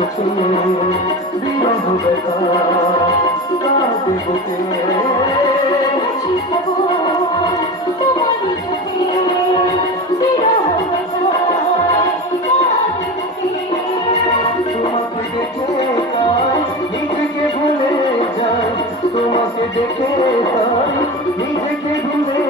আশকে বিরহ ব্যথা কাঁদে বুকে তোমাকে দেখে তাই নিজেকে ভুলে যাই তোমাকে দেখে তাই নিজেকে ভুলে